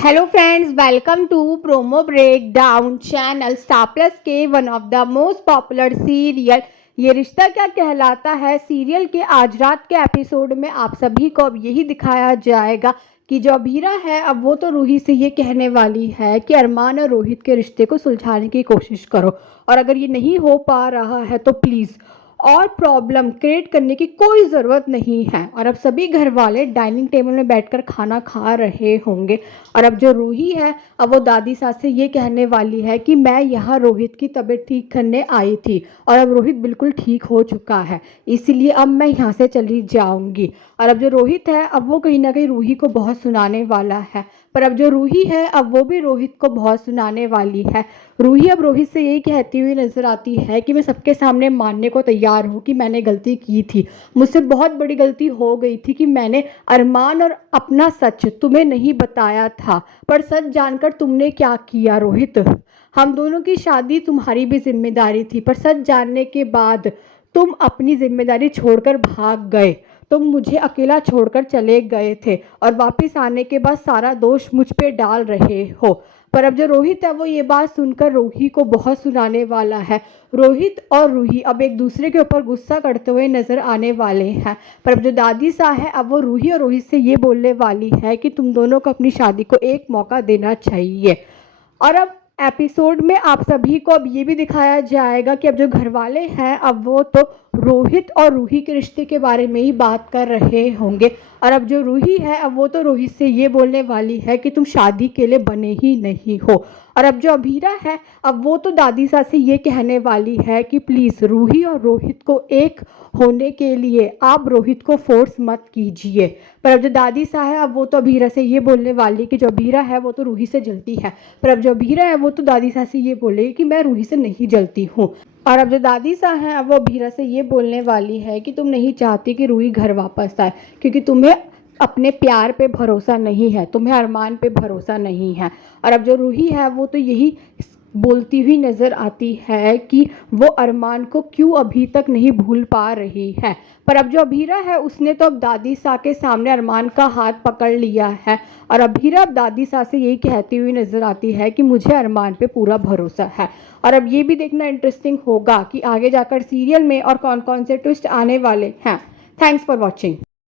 Hello friends, welcome to promo breakdown channel Star Plus के one of the most popular serial Yeh Rishta क्या कहलाता है serial के आज रात के एपिसोड में आप सभी को अब यही दिखाया जाएगा कि जो अभीरा है अब वो तो रूही से ये कहने वाली है कि अरमान और रोहित के रिश्ते को सुलझाने की कोशिश करो, और अगर ये नहीं हो पा रहा है तो प्लीज़ और प्रॉब्लम क्रिएट करने की कोई ज़रूरत नहीं है। और अब सभी घर वाले डाइनिंग टेबल में बैठकर खाना खा रहे होंगे, और अब जो रूही है अब वो दादी सास से ये कहने वाली है कि मैं यहाँ रोहित की तबीयत ठीक करने आई थी और अब रोहित बिल्कुल ठीक हो चुका है, इसीलिए अब मैं यहाँ से चली जाऊँगी। और अब जो रोहित है अब वो कहीं ना कहीं रूही को बहुत सुनाने वाला है, पर अब जो रूही है अब वो भी रोहित को बहुत सुनाने वाली है। रूही अब रोहित से यही कहती हुई नजर आती है कि मैं सबके सामने मानने को तैयार हूँ कि मैंने गलती की थी, मुझसे बहुत बड़ी गलती हो गई थी कि मैंने अरमान और अपना सच तुम्हें नहीं बताया था। पर सच जानकर तुमने क्या किया रोहित, हम दोनों की शादी तुम्हारी भी जिम्मेदारी थी, पर सच जानने के बाद तुम अपनी जिम्मेदारी छोड़कर भाग गए। तुम मुझे अकेला छोड़कर चले गए थे और वापस आने के बाद सारा दोष मुझ पे डाल रहे हो। पर अब जो रोहित है वो ये बात सुनकर रूही को बहुत सुनाने वाला है। रोहित और रूही अब एक दूसरे के ऊपर गुस्सा करते हुए नजर आने वाले हैं। पर अब जो दादी सा है अब वो रूही और रोहित से ये बोलने वाली है कि तुम दोनों को अपनी शादी को एक मौका देना चाहिए। और अब एपिसोड में आप सभी को अब ये भी दिखाया जाएगा कि अब जो घर वाले हैं अब वो तो रोहित और रूही के रिश्ते के बारे में ही बात कर रहे होंगे, और अब जो रूही है अब वो तो रोहित से ये बोलने वाली है कि तुम शादी के लिए बने ही नहीं हो। और अब जो अभीरा है अब वो तो दादी सा से ये कहने वाली है कि प्लीज़ रूही और रोहित को एक होने के लिए आप रोहित को फोर्स मत कीजिए। पर अब जो दादी सा है अब वो तो अभीरा से ये बोलने वाली कि जो अभीरा है वो तो रूही से जलती है, पर अब जो अभीरा है वो तो दादी सा से ये बोलेगी कि मैं रूही से नहीं जलती हूँ। और अब जो दादी सा है अब वो अभीरा से ये बोलने वाली है कि तुम नहीं चाहती कि रूही घर वापस आए, क्योंकि तुम्हें अपने प्यार पे भरोसा नहीं है, तुम्हें अरमान पे भरोसा नहीं है। और अब जो रूही है वो तो यही बोलती हुई नज़र आती है कि वो अरमान को क्यों अभी तक नहीं भूल पा रही है। पर अब जो अभीरा है उसने तो अब दादी सा के सामने अरमान का हाथ पकड़ लिया है, और अभीरा अब दादी सा से यही कहती हुई नज़र आती है कि मुझे अरमान पे पूरा भरोसा है। और अब ये भी देखना इंटरेस्टिंग होगा कि आगे जाकर सीरियल में और कौन कौन से ट्विस्ट आने वाले हैं। Thanks for watching.